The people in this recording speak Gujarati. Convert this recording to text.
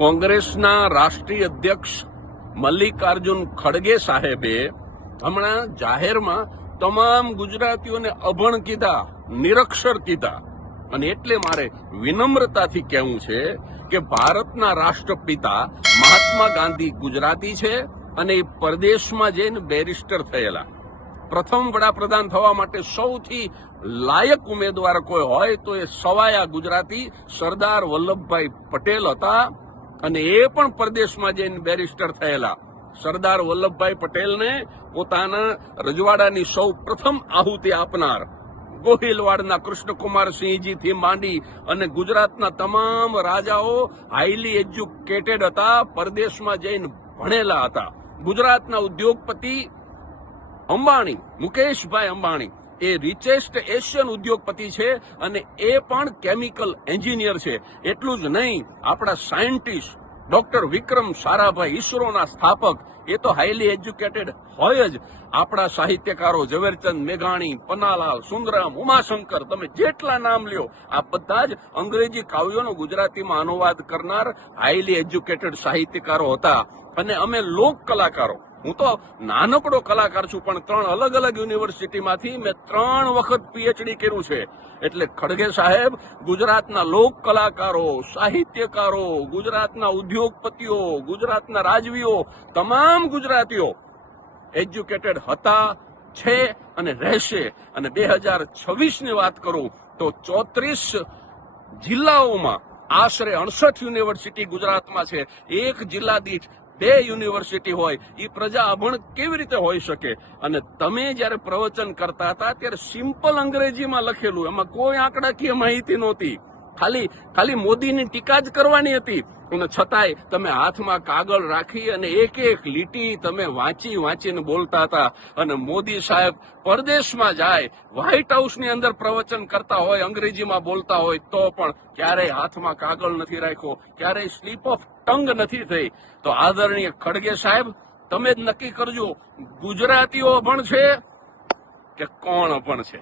કોંગ્રેસના રાષ્ટ્રીય અધ્યક્ષ મલ્લિકાર્જુન ખડગે સાહેબે હમણાં જાહેરમાં તમામ ગુજરાતીઓને અભણ કીધા, નિરક્ષર કીધા. અને એટલે મારે વિનમ્રતાથી કહેવું છે કે ભારતના રાષ્ટ્રપિતા મહાત્મા ગાંધી ગુજરાતી છે અને એ પરદેશમાં જઈને બેરિસ્ટર થયેલા. પ્રથમ વડાપ્રધાન થવા માટે સૌથી લાયક ઉમેદવાર કોઈ હોય તો એ સવાયા ગુજરાતી સરદાર વલ્લભભાઈ પટેલ હતા અને એ પણ પરદેશમાં જઈને બેરિસ્ટર થયેલા. સરદાર વલ્લભભાઈ પટેલને પોતાના રજવાડાની સૌ પ્રથમ આહુતિ આપનાર ગોહિલવાડના કૃષ્ણકુમારસિંહજીથી માંડી અને ગુજરાતના તમામ રાજાઓ હાઈલી એજ્યુકેટેડ હતા, પરદેશમાં જઈને ભણેલા હતા. ગુજરાતના ઉદ્યોગપતિ અંબાણી, મુકેશભાઈ અંબાણી એ રિચેસ્ટ એશિયન ઉદ્યોગપતિ છે અને એ પણ કેમિકલ એન્જિનિયર છે. એટલું જ નહીં, આપણા સાયન્ટિસ્ટ ડોક્ટર વિક્રમ સારાભાઈ, ઈસરોના સ્થાપક, એ તો હાઈલી એજ્યુકેટેડ હોય જ. આપણા સાહિત્યકારો ઝવેરચંદ મેઘાણી, પન્નાલાલ, સુંદરમ, ઉમાશંકર, તમે જેટલા નામ લ્યો, આ બધા જ અંગ્રેજી કાવ્યોનો ગુજરાતીમાં અનુવાદ કરનાર હાઈલી એજ્યુકેટેડ સાહિત્યકારો હતા. અને અમે લોક કલાકારો, હું તો નાનકડો કલાકાર છું, પણ 3 અલગ અલગ યુનિવર્સિટીમાંથી મેં 3 વખત પીએચડી કર્યું છે. એટલે ખડગે સાહેબ ગુજરાતના લોક કલાકારો, સાહિત્યકારો, ગુજરાતના ઉદ્યોગપતિઓ, ગુજરાતના રાજવીઓ, તમામ ગુજરાતીઓ એજ્યુકેટેડ હતા, છે અને રહેશે. અને 2026ની વાત કરું તો 34 જિલ્લાઓમાં આશરે 68 યુનિવર્સિટી ગુજરાતમાં છે. એક જિલ્લા દીઠ 2 યુનિવર્સિટી હોય, એ પ્રજા અભણ કેવી રીતે હોઈ શકે? અને તમે જયારે પ્રવચન કરતા હતા ત્યારે સિમ્પલ અંગ્રેજીમાં લખેલું, એમાં કોઈ આંકડાકીય માહિતી નહોતી. ખાલી મોદીની ટીકા જ કરવાની હતી. અને છતાંય તમે હાથમાં કાગળ રાખી અને એક એક લીટી તમે વાંચીને બોલતા હતા. અને મોદી સાહેબ પરદેશમાં જાય, વ્હાઇટ હાઉસની અંદર પ્રવચન કરતા હોય, અંગ્રેજીમાં બોલતા હોય, તો પણ ક્યારેય હાથમાં કાગળ નથી રાખ્યો, ક્યારેય સ્લીપ ઓફ ટંગ નથી થઈ. તો આદરણીય ખડગે સાહેબ, તમે જ નક્કી કરજો, ગુજરાતીઓ અભણ છે કે કોણ અભણ છે?